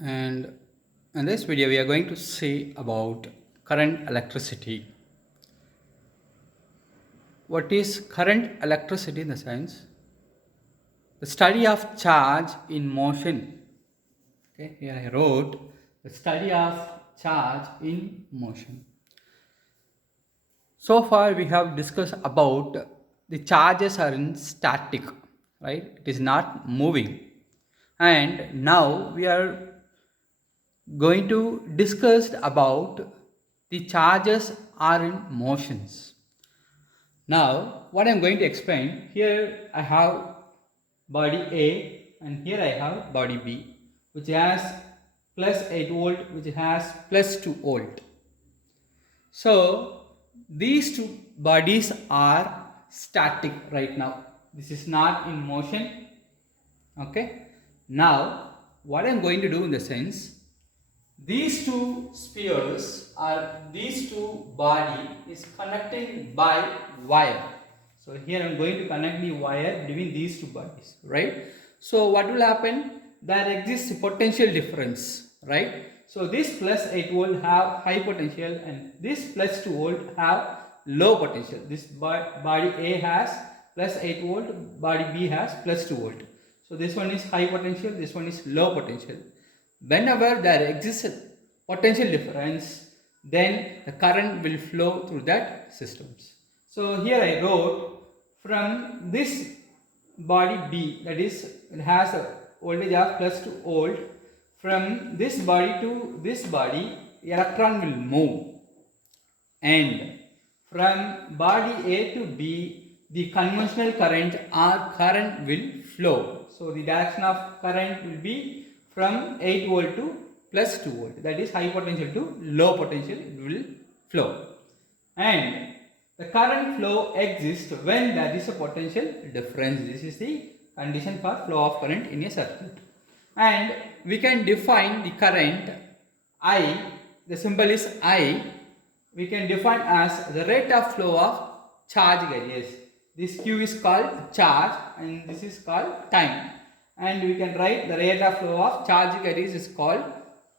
And in this video we are going to see about current electricity. What is current electricity in the sense? The study of charge in motion. Okay, here I wrote the study of charge in motion. So far we have discussed about the charges are in static, right? It is not moving. And now we are going to discuss about the charges are in motions. Now what I'm going to explain, here I have body A and here I have body B, which has plus 8 volt, which has plus 2 volt. So these two bodies are static right now. This is not in motion. Okay. Now what I'm going to do in the sense, these two spheres or these two body is connecting by wire. So here I am going to connect the wire between these two bodies, right? So what will happen? There exists potential difference, right? So this plus 8 volt have high potential and this plus 2 volt have low potential. This body A has plus 8 volt, body B has plus 2 volt. So this one is high potential, this one is low potential. Whenever there exists a potential difference, then the current will flow through that systems. So here I wrote from this body B, that is it has a voltage of plus 2 volt, from this body to this body electron will move, and from body A to B the conventional current or current will flow. So the direction of current will be from 8 volt to plus 2 volt, that is high potential to low potential, it will flow. And the current flow exists when there is a potential difference. This is the condition for flow of current in a circuit. And we can define the current I, the symbol is I, we can define as the rate of flow of charge carriers. This Q is called charge and this is called time. And we can write the rate of flow of charge carriers is called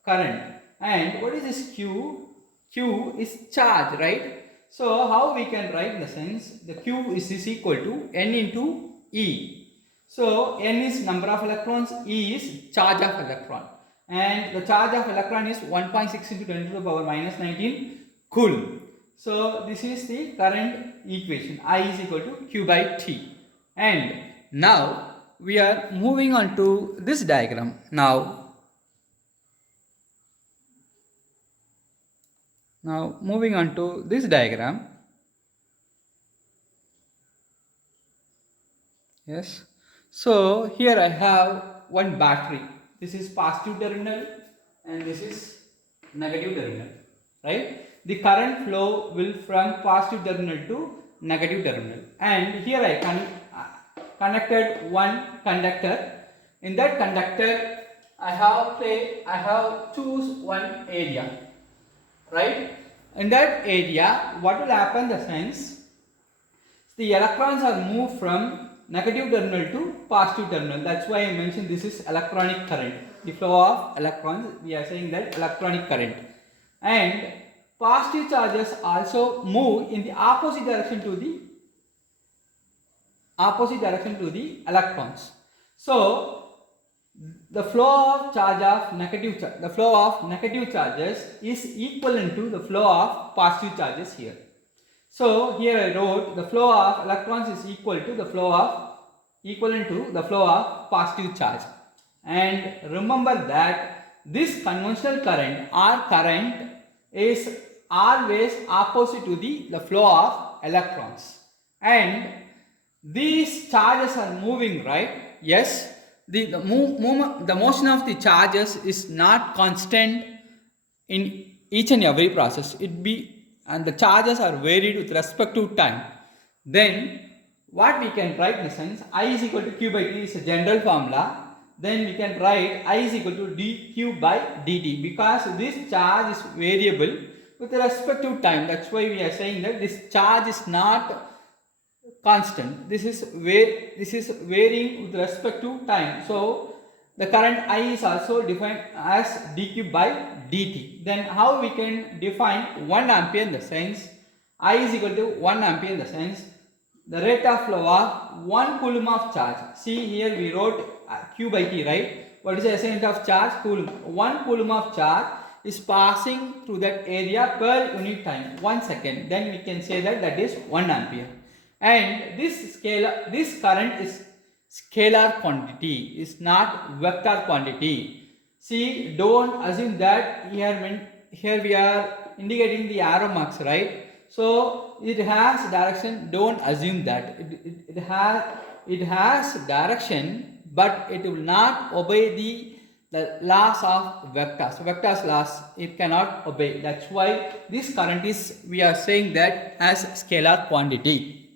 current. And what is this Q? Q is charge, right? So how we can write in the sense, the Q is equal to N into E. So N is number of electrons, E is charge of electron. And the charge of electron is 1.6 into 10 to the power minus 19 coulomb. So this is the current equation. I is equal to Q by T. And now we are moving on to this diagram. Now moving on to this diagram. Yes. So here I have one battery. This is positive terminal and this is negative terminal, right? The current flow will from positive terminal to negative terminal. And here I connected one conductor. In that conductor I have choose one area, right? In that area what will happen, the sense the electrons are moved from negative terminal to positive terminal. That's why I mentioned this is electronic current. The flow of electrons, we are saying that electronic current. And positive charges also move in the opposite direction to the electrons. So the flow of negative charges is equivalent to the flow of positive charges here. So here I wrote the flow of electrons is equivalent to the flow of positive charge. And remember that this conventional current or current is always opposite to the flow of electrons. And these charges are moving, right? Yes. The motion of the charges is not constant in each and every process. And the charges are varied with respect to time. Then what we can write in the sense, I is equal to Q by T is a general formula. Then we can write I is equal to dQ by dt, because this charge is variable with respect to time. That's why we are saying that this charge is not constant. This is varying with respect to time. So the current I is also defined as dq by dt. Then how we can define 1 ampere in the sense I is equal to 1 ampere in the sense the rate of flow of 1 coulomb of charge. See here we wrote q by t, right? What is the essence of charge? Coulomb. 1 coulomb of charge is passing through that area per unit time, 1 second. Then we can say that that is 1 ampere. And this current is scalar quantity, is not vector quantity. See, don't assume that here we are indicating the arrow marks, right? So it has direction. Don't assume that it has direction, but it will not obey the laws of vectors laws. It cannot obey. That's why this current is, we are saying that as scalar quantity.